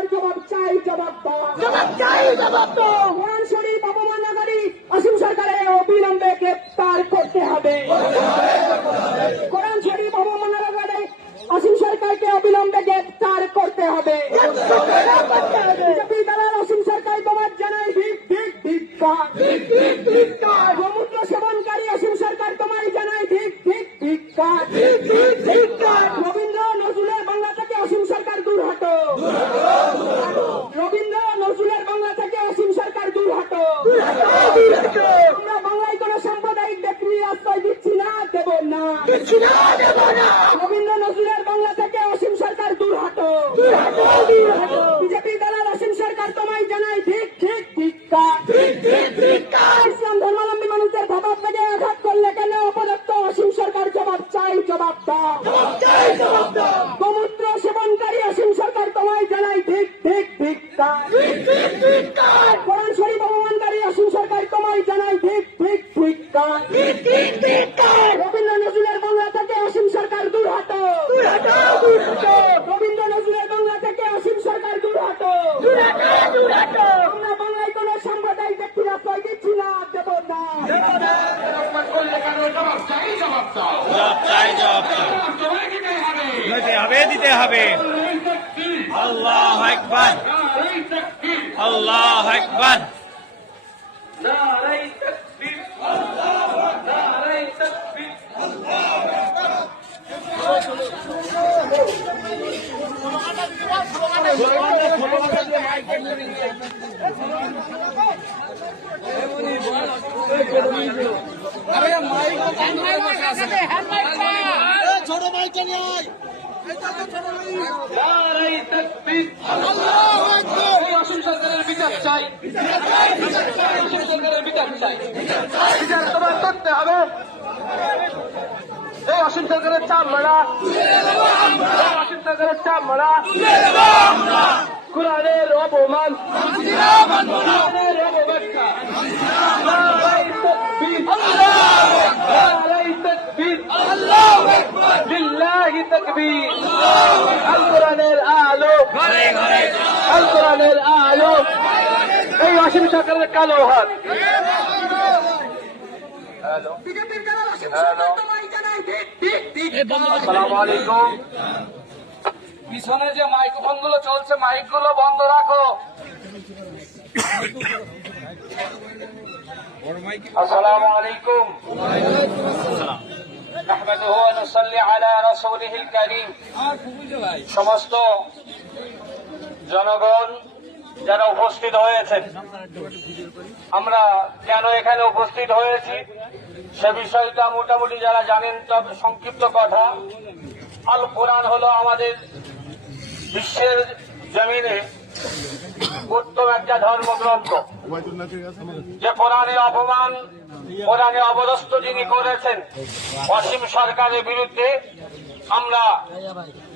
সরকার জবাব চাই, জবাব দাও, জবাব চাই, জবাব দাও। কোরআন শরীফ অবমাননাকারী আসিম সরকারের অবিলম্বে গ্রেপ্তার করতে হবে। কোরআন শরীফ অবমাননাকারী আসিম সরকারকে অবিলম্বে গ্রেপ্তার করতে হবে। বিজেপি দলের আসিম সরকার তোমার জানাই ঠিক ঠিক ধিক্কার, গোমূত্র সেবনকারী আসিম সরকার তোমার জানাই ঠিক ঠিক ধিক্কার। রবীন্দ্র নজরুলের বাংলা থেকে আসিম সরকার দূর হটো, রবীন্দ্র নজরুলের বাংলা থেকে আসিম সরকার দূর হটো। আমরা বাংলায় কোন সাম্প্রদায়িক ব্যক্তির আশ্রয় দিচ্ছি না, দেব না। রবীন্দ্র নজরুলের বাংলা থেকে আসিম সরকার দূর হটো। বিজেপি দলের আসিম সরকার তোমায় জানাই ঠিক ঠিক ধিক্কার। ইসলাম ধর্মাবলম্বী মানুষের ভাবাব থেকে আঘাত করলে কেন অপদত্ত আসিম সরকার জবাব চাই, জবাব দাও। গোমূত্র সেবনকারী আসিম সরকার তোমায় জানাই ঠিক ঠিক ধিক্কার। কোরআন শরীফ অবমানকারী আসিম সরকার তোমায় জানাই ঠিক ঠিক ধিক্কার। রবীন্দ্র নজরুলের বাংলা থেকে আসিম সরকার দূর হটো, রবীন্দ্র নজরুলের বাংলা থেকে আসিম সরকার দূর হটো। আমরা বাংলায় কোন সাম্প্রদায়িক ব্যক্তির আশ্রয় দিচ্ছি না, দেব না। দিতে হবে। আল্লাহু আকবার, আল্লাহু আকবার। ছোট ভাইকে নিয়ে আসিম সরকারের বিচার চাই, আসিম সরকারের বিচার চাই, বিচার তোমার করতে হবে। এই অসীম সরকারের চাপ মারা, অসীম সরকারের চাপ মারা, কোরআনের অপমান, কোরআনের অবব্যাখ্যা, লিল্লাহি তাকবীর, আল কোরআনের আলো, আল কোরআনের আলো। এই অসীম সরকারের কালো হাত। বিজেপির দলের আসিম সরকার তোমায় জানাই ঠিক ঠিক ধিক্কার। আসসালামু আলাইকুম। পিছনে যে মাইক্রোফোন গুলো চলছে, মাইক গুলো বন্ধ রাখো। আসসালামু আলাইকুম। নাহমাদুহু ওয়া নুসাল্লি আলা রাসূলিহিল কারীম। সমস্ত জনগণ যারা উপস্থিত হয়েছেন, আমরা কেন এখানে উপস্থিত হয়েছি সে বিষয়টা মোটামুটি যারা জানেন, তবে সংক্ষিপ্ত কথা। আল কোরআন হলো আমাদের বিশ্বের জমিনে উত্তম একটা ধর্মগ্রন্থ, যে কোরআনের অপমান, কোরআনে অবদস্ত যিনি করেছেন অসীম সরকারের বিরুদ্ধে আমরা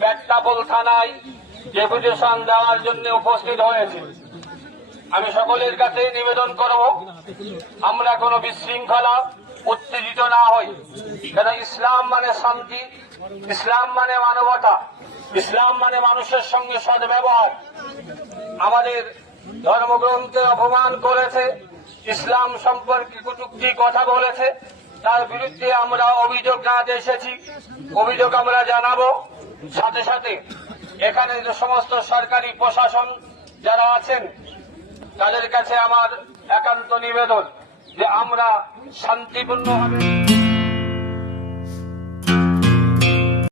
পেট্টাপোল থানায় ডেপুটেশন দেওয়ার জন্য উপস্থিত হয়েছি। আমি সকলের কাছে নিবেদন করব, আমরা কোনো বিশৃঙ্খলা উত্তেজিত না হই। কেন ইসলাম মানে শান্তি, ইসলাম মানে মানবতা, ইসলাম মানে মানুষের সঙ্গে সদ্ব্যবহার। আমাদের ধর্মগ্রন্থে অপমান করেছে, ইসলাম সম্পর্কে কটূক্তি কথা বলেছে, তার বিরুদ্ধে আমরা অভিযোগ জানাতে এসেছি। অভিযোগ আমরা জানাবো। সাথে সাথে এখানে যে সমস্ত সরকারি প্রশাসন যারা আছেন তাদের কাছে আমার একান্ত নিবেদন যে আমরা শান্তিপূর্ণভাবে